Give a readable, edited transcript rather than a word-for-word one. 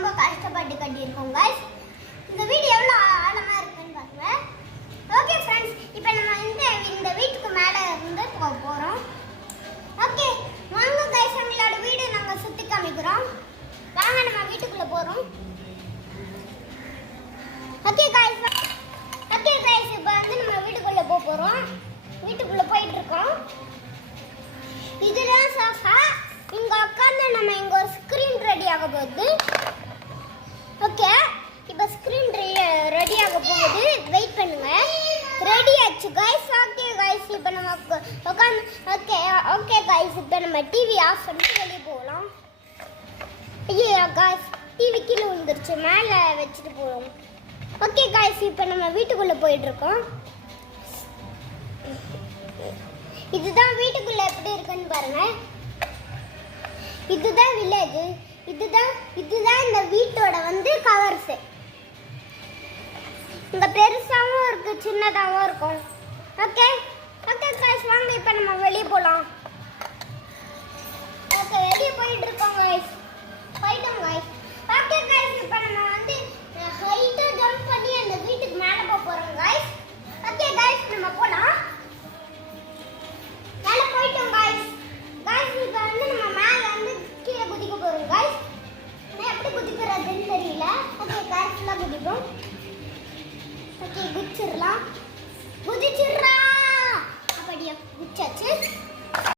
ரொம்ப கஷ்டப்பட்டு கட்டியிருக்கோம் गाइस. இந்த வீடு எவ்வளவு ஆழமா இருக்குன்னு பாருங்க. ஓகே फ्रेंड्स, இப்போ நம்ம இந்த வீட்டுக்கு மேல இருந்து போறோம். ஓகே வாங்க गाइस, நம்மளோட வீடு நாங்க சுத்தி காமிக்கிறோம். வாங்க நம்ம வீட்டுக்குள்ள போறோம். ஓகே गाइस, இப்போ நம்ம வீட்டுக்குள்ள போறோம். வீட்டுக்குள்ள போயிட்டு இருக்கோம். இதுதான் சோஃபா. இங்க உட்கார்ந்து நம்ம இங்க ஒரு ஸ்கிரீன் ரெடி ஆக போகுது. ஓகே, இப்போ ஸ்கிரீன் ரெடி ஆக போகுது. வெயிட் பண்ணுங்க. ரெடி ஆச்சு गाइस. ஓகே गाइस, இப்போ நம்ம உட்கார்ந்து ஓகே गाइस, இப்போ நம்ம டிவி ஆஃப் பண்ணிட்டு வெளிய போலாம். ஐயோ गाइस, டிவி கீழ விழுந்துருச்சு. மேல வச்சிட்டு போறோம். ஓகே गाइस, இப்போ நம்ம வீட்டுக்குள்ள போயிட்டு இருக்கோம். இதுதான் வீட்டுக்குள்ள எப்படி இருக்குன்னு பாருங்க. இதுதான் வில்லேஜ். இதுதான் இந்த வீட்டோட கவர்ஸ். இங்க பெருசாவும் இருக்கு, சின்னதாவும் இருக்கும். ஓகே गाइस, வாங்க இப்போ நம்ம வெளிய போலாம்.